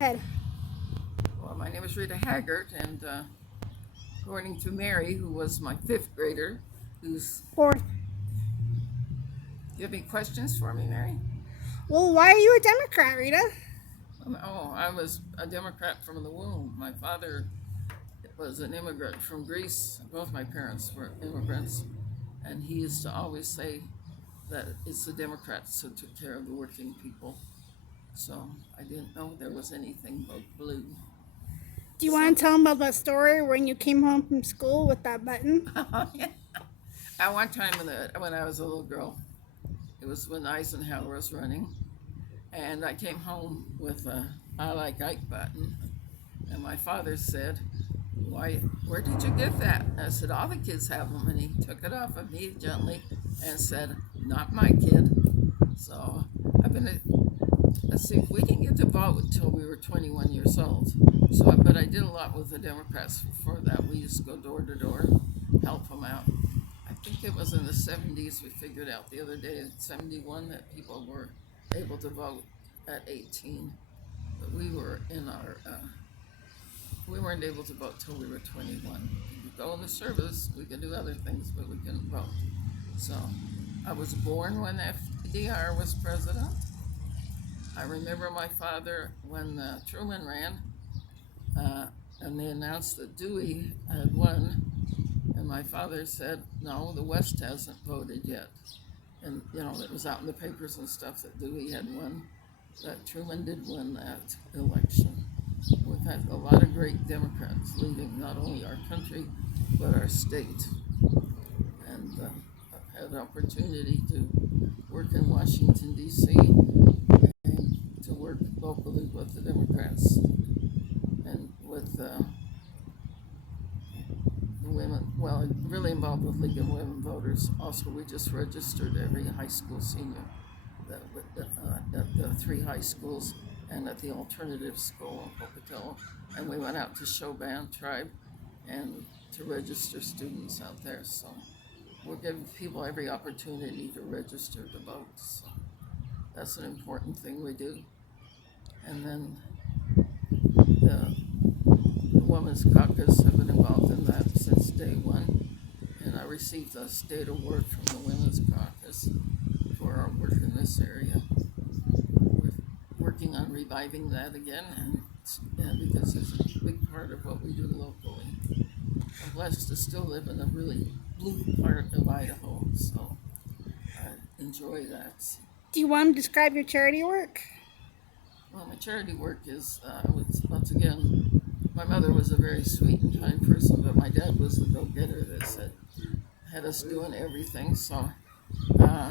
Head. Well, my name is Rita Haggert, and according to Mary, who was my fifth grader, who's. Fourth. Do you have any questions for me, Mary? Well, why are you a Democrat, Rita? I was a Democrat from the womb. My father was an immigrant from Greece. Both my parents were immigrants, and he used to always say that it's the Democrats who took care of the working people. So I didn't know there was anything but blue. Do you So, want to tell them about that story when you came home from school with that button? yeah. At one time when I was a little girl, it was when Eisenhower was running, and I came home with a "I like Ike" button, and my father said, "Why? Where did you get that?" I said, "All the kids have them," and he took it off of me gently and said, "Not my kid." So I've been. Let's see, we didn't get to vote until we were 21 years old. So, but I did a lot with the Democrats before that. We used to go door to door, help them out. I think it was in the 70s we figured out the other day in 71 that people were able to vote at 18. But we weren't able to vote till we were 21. We could go in the service, we could do other things, but we couldn't vote. So I was born when FDR was president. I remember my father when Truman ran, and they announced that Dewey had won, and my father said, "No, the West hasn't voted yet." And it was out in the papers and stuff that Dewey had won, that Truman did win that election. We've had a lot of great Democrats leading not only our country but our state, and I've had the opportunity to work in Washington D.C. and to work locally with the Democrats and with the women. Well, I'm really involved with League of Women Voters. Also, we just registered every high school senior at the three high schools and at the alternative school in Pocatello. And we went out to Chauvin Tribe and to register students out there. So we're giving people every opportunity to register to vote. So that's an important thing we do. And then the Women's Caucus have been involved in that since day one. And I received a state award from the Women's Caucus for our work in this area. We're working on reviving that again, and because it's a big part of what we do locally. I'm blessed to still live in a really blue part of Idaho, so I enjoy that. Do you want to describe your charity work? Well, my charity work is, once again, my mother was a very sweet and kind person, but my dad was the go-getter that had us doing everything. So, uh,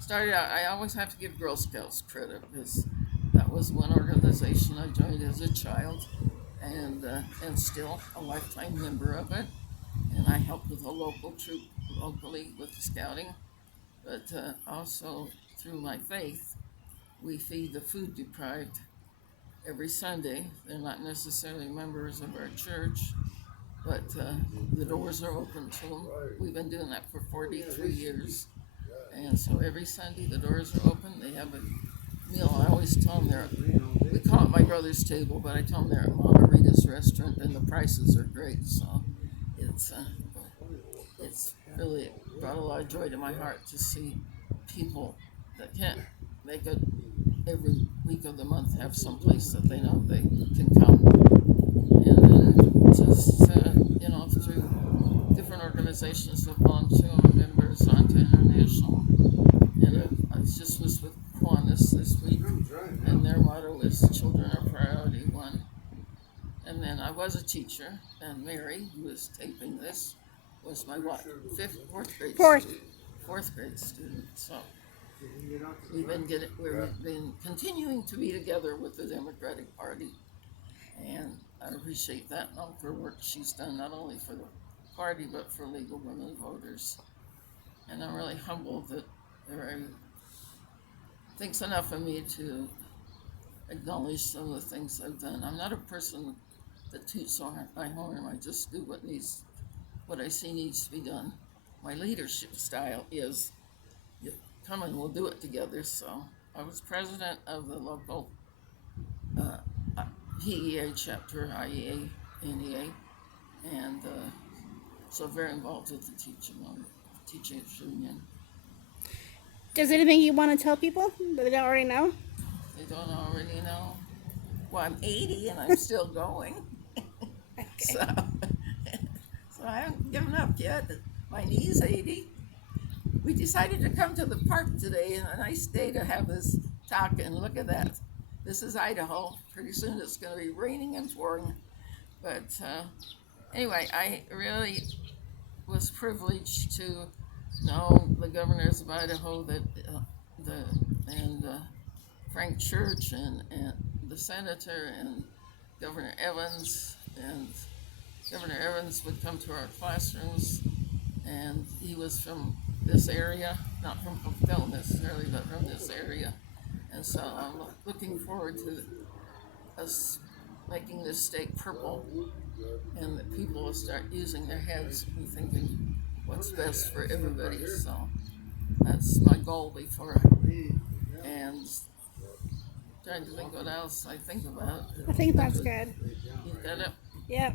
started out, I always have to give Girl Scouts credit because that was one organization I joined as a child, and still a lifetime member of it. And I help with a local troop locally with the scouting, but also through my faith, we feed the food deprived every Sunday. They're not necessarily members of our church, but the doors are open to them. We've been doing that for 43 years. And so every Sunday the doors are open. They have a meal. I always tell them we call it my brother's table, but I tell them they're at Mama Rita's restaurant and the prices are great. So it's really brought a lot of joy to my heart to see people that can't make it every week of the month have some place that they know they can come. And then just, through different organizations of volunteer members onto international. And I just was with Kiwanis this week, and their motto is "Children are Priority One." And then I was a teacher, and Mary, who is taping this, was my fourth grade Fourth. student. Fourth grade student. So we've been continuing to be together with the Democratic Party, and I appreciate that and all her work she's done, not only for the party but for Legal Women Voters. And I'm really humbled that there thinks enough of me to acknowledge some of the things I've done. I'm not a person that toots on my horn. I just do what I see needs to be done. My leadership style is, you come and we'll do it together. So I was president of the local uh, PEA chapter, IEA, NEA, and so very involved with the teachers union. Does anything you want to tell people that they don't already know? They don't already know. Well, I'm 80 and I'm still going. Okay. So I haven't given up yet. My knee's 80. We decided to come to the park today, and a nice day to have this talk, and look at that. This is Idaho. Pretty soon it's going to be raining and pouring. But anyway, I really was privileged to know the governors of Idaho, and Frank Church, and the senator, and Governor Evans. And Governor Evans would come to our classrooms, and he was from this area, not from Cookville necessarily, but from this area. And so I'm looking forward to us making this state purple, and that people will start using their heads and thinking what's best for everybody. So that's my goal before, and trying to think what else I think about. I think that's good. You got it? Yep.